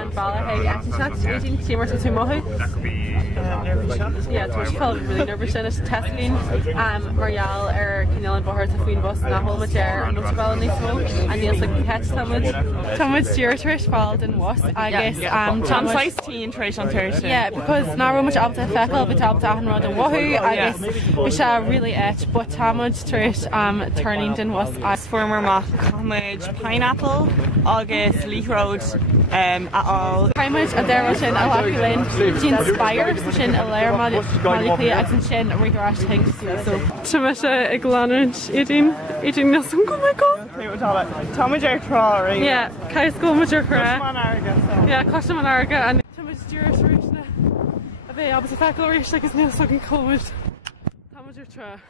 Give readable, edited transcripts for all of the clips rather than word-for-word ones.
and bhailiú eachtraíocht 18 tímar tú mothú. Yeah, it's felt really nervous in it. Testing Marial Canal Bahar to Queen Bus na whole chair and much well in this hole and you'll like catch Thomas dear Trish followed in was I guess Thomas 16 Trish on Thursday. Yeah, because now much up to feckle but up to and rod and wahoo I guess we shall really etch but Thomas Trish turning in was as former Mac College Pineapple August Leith Road at all how much a there was in a lucky linn she inspires in a layer molecule and shin regards things so Tusa iglanage eating nothing oh my god Thomas airgead right yeah Kai's go with your cra yeah custom on airgead and Thomas dear Rushna a bit opposite faculty like it's now fucking cold Thomas your tra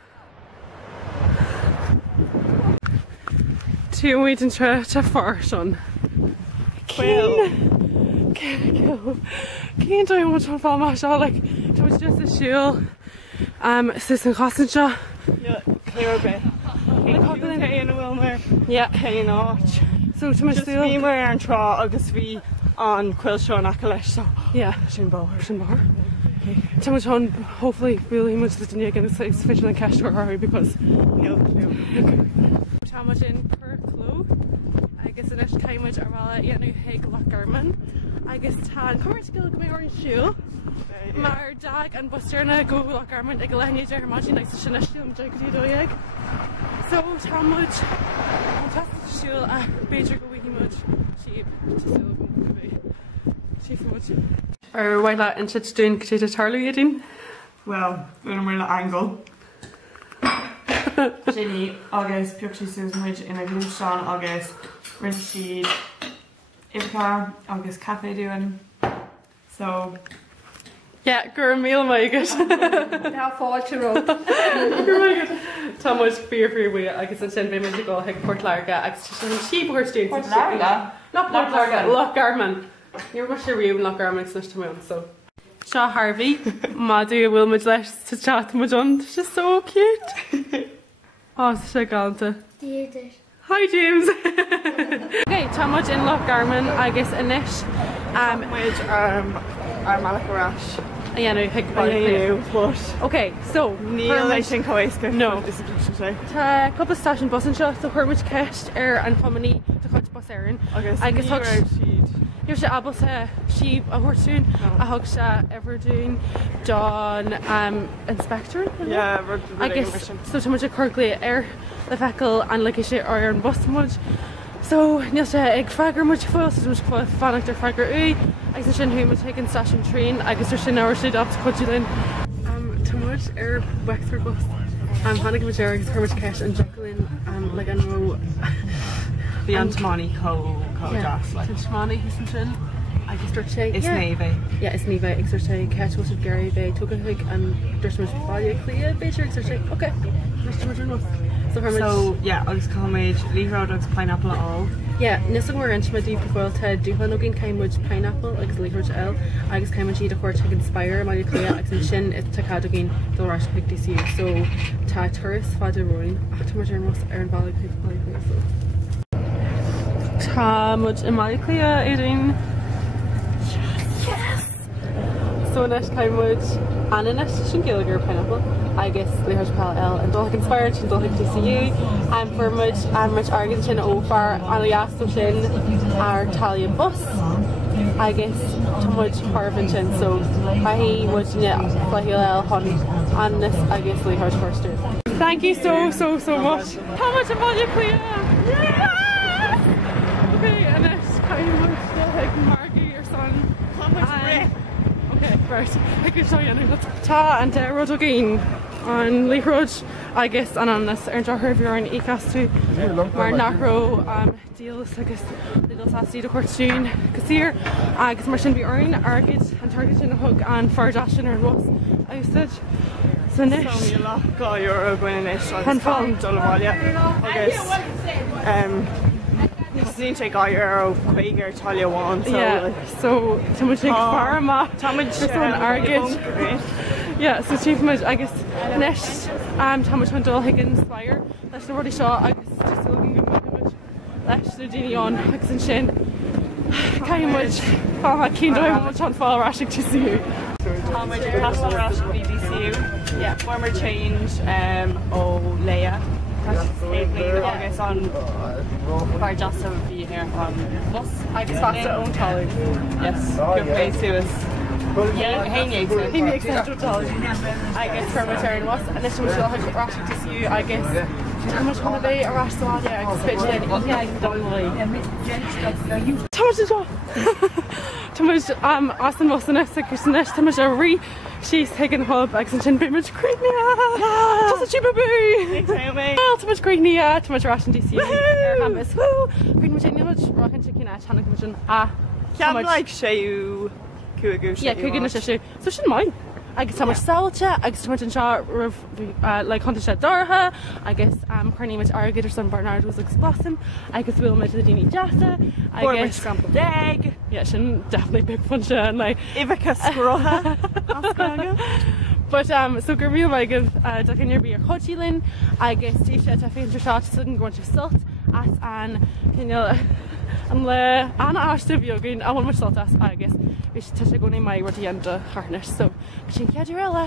two muid and tra to far son Can't I much on fall masha like it was just a shield assistant Costinshaw yeah clear bit in a Wilmer yeah chaith so to much still me mar an tra agus bhí an quill show an acaleis so yeah sin bar too much on hopefully really much the duine again is sufficient cash to her because no clue how much in per clue I guess in each time much armala yeah no hig lock garman I guess tan come to look my orange shoe mar dag and buster na go lock garment ag lenne jar imagine like such a shoe I'm joking do egg so how much fantastic shoe a major go wee much cheap to still go be cheap much or why not and such doing potato tarlu eating well when we're at angle Jenny August Purchase Susan Ridge in a glue Sean August Rinseed Ibka August Cafe doing so yeah girl meal my gosh now fall to road Thomas fear way I guess it's in to go like Port Larga she horse doing Port Larga not Port Larga Loch Garman you're much sure you Loch Garman it's not to so Shaw Harvey Madu will much less to chat with John it's just so cute oh it's so galanta hi James okay Thomas in Loch Garman I guess Anish which our Malacarash yeah no hig but okay so Neil Nation Coiska no a couple of station bus and shot so her much cash and family to catch bus Erin I guess here's the apples sheep a horse doing a hog ever doing John inspector yeah I guess so much a Kirkley air the feckle and like a shit iron bus much so just egg fragger much full so much fan actor fragger I guess who much taking station train I guess there's an hour straight up to Cudulin too much air Wexford bus Hanig much air her much cash and Jacqueline like I know the Antimony co-gas like Antimony isn't I guess there's it's Navy yeah it's Navy exercise catch was with Gary Bay Tuganhig and there's much bhailiú clear better exercise okay so yeah agus College Leith Road agus Pineapple all yeah nisig mar inch ma deep profile to do nogin caiimmuid Pineapple agus Leith Road L agus caiimmuid siad a chuir to inspire bhailiú clear agus an sin is tá cadagin do ras pic DCU so tá tourist fada roin tá mar an most ar an bhailiú clear so tá much in bhailiú clear eating yes so next caiimmuid ananas sin Gallagher Pineapple I guess Leith Road L and Dulhig inspired sin Dulhig DCU and for much airgead sin ófar aliastom sin our Talia bus I guess too much Harvin sin so I much bhailiú L hon and this I guess Leith Road Forster thank you so much how much about you clear yes okay and it's kind of like Margie your son okay right I can show you now tá and road again on Leith Road I guess and on this ar her if you're on eachtra mar nachro deals I guess little sassy to courtune casir I guess mar sin be earn airgead and target in a hug and far dashin or was I said so next €1 going ish and fun Ní sé €1 chuidigh Talia bháin so tá much farma tá much an airgead yeah so chief much I guess next tá much an dul higgin inspire leis na rudí seo agus just looking good much leis na daoine an agus an sin Caiimid fá cíndóim mu an fáil ráisiigh TCU. Táid National Rush BBCU. Yeah. Former change ó Leia. Agus an bar just a bhí here on bus. Agus fasta ón tálaigh. Yes, good way suas. Híine central tálaigh. Agus fermentéireann was a leis mu ráisiigh TCU agus tá muid chuna bheith a rásáide agus féidir iad dólaí. Tá seo! Tá muid as an mosna sa crusanais tá muid a rí síos higan hub agus an sin bimid cruithnia! Tá si babú! Tá muid cruithnia, tá muid ráisiigh TCU ar hamas. Cuin muid nímuid ráchan sin cinna teanna muid an Ceam like séú cuaigú séú. Yeah, cuaigú na séú. So sin mai. Agus tá mar sáilte agus tá an seo le chunta sé dortha agus chuirníimiid airgead ar san Barnardos agus glasan agus bhfuil muid le daoine deasa agus scrambled egg. Yeah, sin definitely big fun se an like Ivica scrotha. But so gur bhío maigad do cinnear bí ar chodí linn agus tí sé tá féidir seo san gúin si sult as an cinneal an le anna áiste bheogainn a bhfuil mar sult as agus is tá sé gcónaí mai ruirtaí an do charnes so sin ceadidir eile.